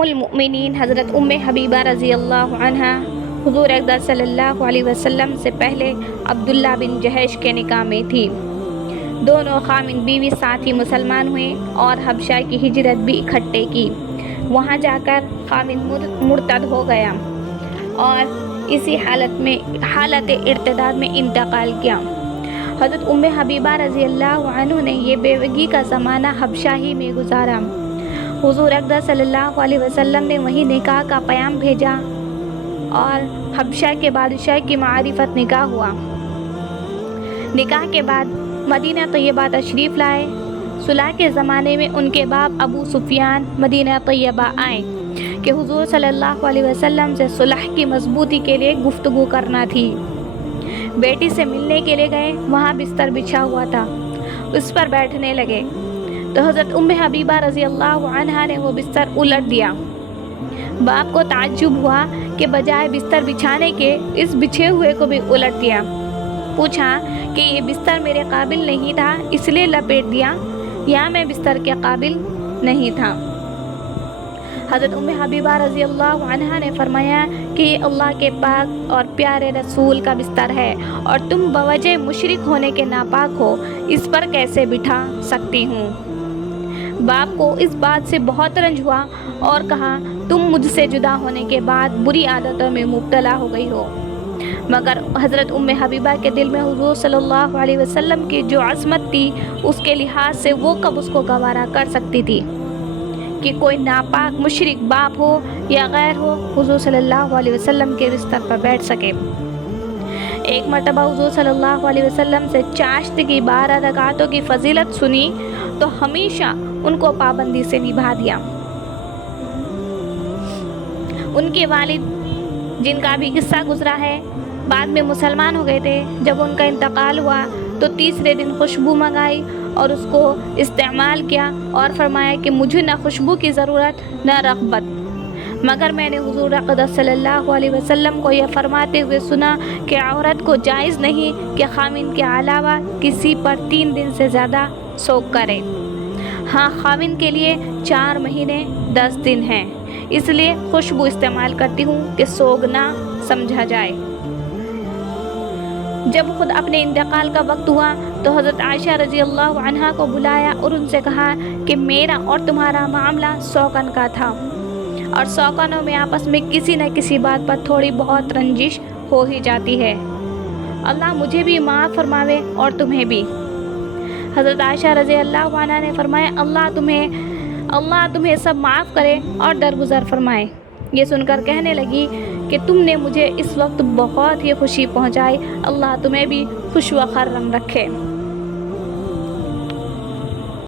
المؤمنین حضرت حبیبہ رضی اللہ عنہا حضور اقدس صلی اللہ علیہ وسلم سے پہلے عبداللہ بن جہش کے نکاح میں تھی۔ دونوں خاوند بیوی ساتھ ہی مسلمان ہوئے اور حبشہ کی ہجرت بھی اکٹھے کی۔ وہاں جا کر خاوند مرتد ہو گیا اور اسی حالت ارتداد میں انتقال کیا۔ حضرت حبیبہ رضی اللہ عنہ نے یہ بیوگی کا زمانہ حبشہ ہی میں گزارا۔ حضور اقدس صلی اللہ علیہ وسلم نے وہیں نکاح کا پیام بھیجا اور حبشہ کے بادشاہ کی معرفت نکاح ہوا۔ نکاح کے بعد مدینہ طیبہ تشریف لائے۔ صلح کے زمانے میں ان کے باپ ابو سفیان مدینہ طیبہ آئے کہ حضور صلی اللہ علیہ وسلم سے صلح کی مضبوطی کے لیے گفتگو کرنا تھی۔ بیٹی سے ملنے کے لیے گئے، وہاں بستر بچھا ہوا تھا، اس پر بیٹھنے لگے تو حضرت حبیبہ رضی اللہ عنہا نے وہ بستر الٹ دیا۔ باپ کو تعجب ہوا کہ بجائے بستر بچھانے کے اس بچھے ہوئے کو بھی الٹ دیا۔ پوچھا کہ یہ بستر میرے قابل نہیں تھا اس لیے لپیٹ دیا یا میں بستر کے قابل نہیں تھا؟ حضرت حبیبہ رضی اللہ عنہا نے فرمایا کہ یہ اللہ کے پاک اور پیارے رسول کا بستر ہے اور تم بوجہ مشرک ہونے کے ناپاک ہو، اس پر کیسے بٹھا سکتی ہوں؟ باپ کو اس بات سے بہت رنج ہوا اور کہا تم مجھ سے جدا ہونے کے بعد بری عادتوں میں مبتلا ہو گئی ہو۔ مگر حضرت حبیبہ کے دل میں حضور صلی اللہ علیہ وسلم کی جو عظمت تھی اس کے لحاظ سے وہ کب اس کو گوارا کر سکتی تھی کہ کوئی ناپاک مشرک باپ ہو یا غیر ہو حضور صلی اللہ علیہ وسلم کے بستر پر بیٹھ سکے۔ ایک مرتبہ حضور صلی اللہ علیہ وسلم سے چاشت کی 12 رکعتوں کی فضیلت سنی تو ہمیشہ ان کو پابندی سے نبھا دیا۔ ان کے والد جن کا بھی قصہ گزرا ہے بعد میں مسلمان ہو گئے تھے۔ جب ان کا انتقال ہوا تو تیسرے دن خوشبو منگائی اور اس کو استعمال کیا اور فرمایا کہ مجھے نہ خوشبو کی ضرورت نہ رغبت، مگر میں نے حضور اقدس صلی اللہ علیہ وسلم کو یہ فرماتے ہوئے سنا کہ عورت کو جائز نہیں کہ خاوند کے علاوہ کسی پر 3 دن سے زیادہ سوگ کرے۔ ہاں، خاوند کے لیے 4 مہینے 10 دن ہیں، اس لیے خوشبو استعمال کرتی ہوں کہ سوگ نہ سمجھا جائے۔ جب خود اپنے انتقال کا وقت ہوا تو حضرت عائشہ رضی اللہ عنہا کو بلایا اور ان سے کہا کہ میرا اور تمہارا معاملہ سوکن کا تھا اور سوکنوں میں آپس میں کسی نہ کسی بات پر تھوڑی بہت رنجش ہو ہی جاتی ہے۔ اللہ مجھے بھی معاف فرماوے اور تمہیں بھی۔ حضرت عائشہ رضی اللہ عنہا نے فرمایا اللہ تمہیں سب معاف کرے اور درگزر فرمائے۔ یہ سن کر کہنے لگی کہ تم نے مجھے اس وقت بہت ہی خوشی پہنچائی، اللہ تمہیں بھی خوش و خرم رکھے۔